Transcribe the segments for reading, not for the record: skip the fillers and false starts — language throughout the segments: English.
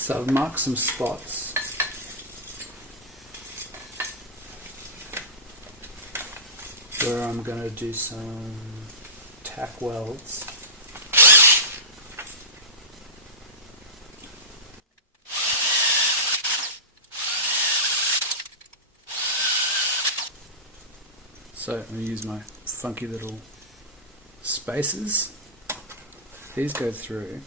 So I've marked some spots where I'm going to do some tack welds. So I'm going to use my funky little spacers. These go through.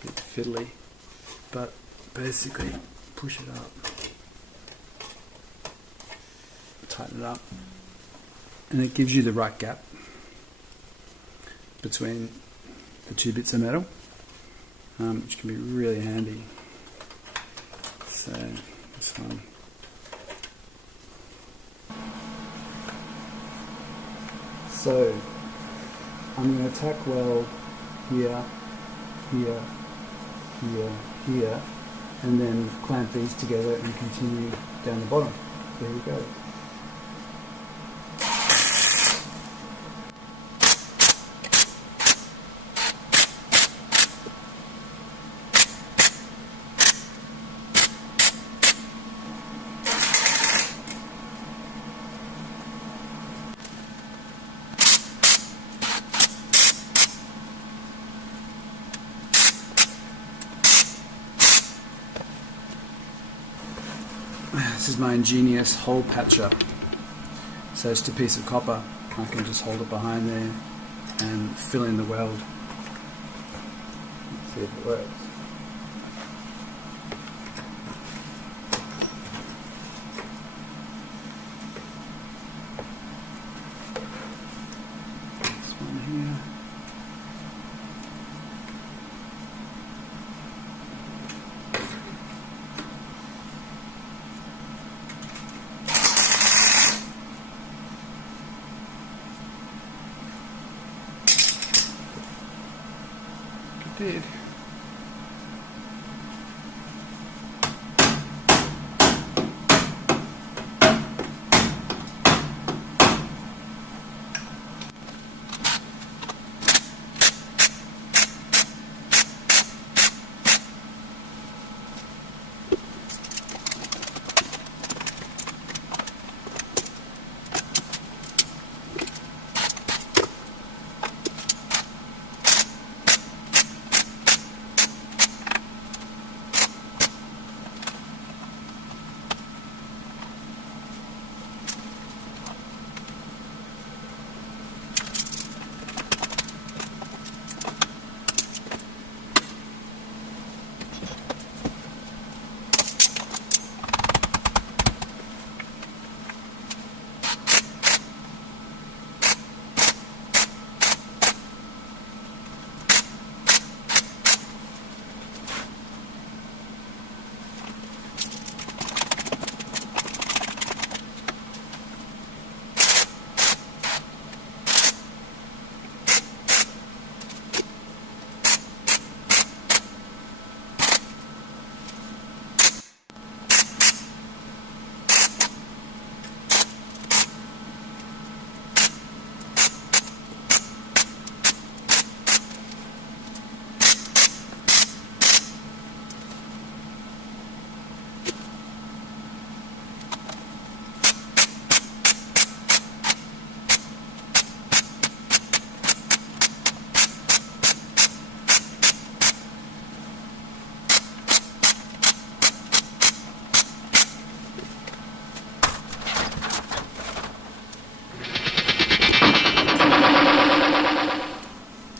Bit fiddly, but basically push it up, tighten it up, and it gives you the right gap between the two bits of metal, which can be really handy. So this one. So I'm going to tack weld here, here, here, here, and then clamp these together and continue down the bottom. There we go. This is my ingenious hole patcher. So it's just a piece of copper. I can just hold it behind there and fill in the weld. Let's see if it works. This one here. Did.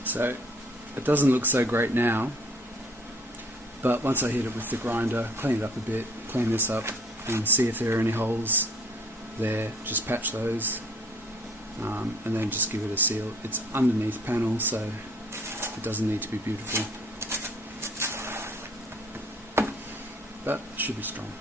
So it doesn't look so great now, but once I hit it with the grinder, clean it up a bit, clean this up and see if there are any holes there, just patch those and then just give it a seal. It's underneath panel, so It doesn't need to be beautiful, but it should be strong.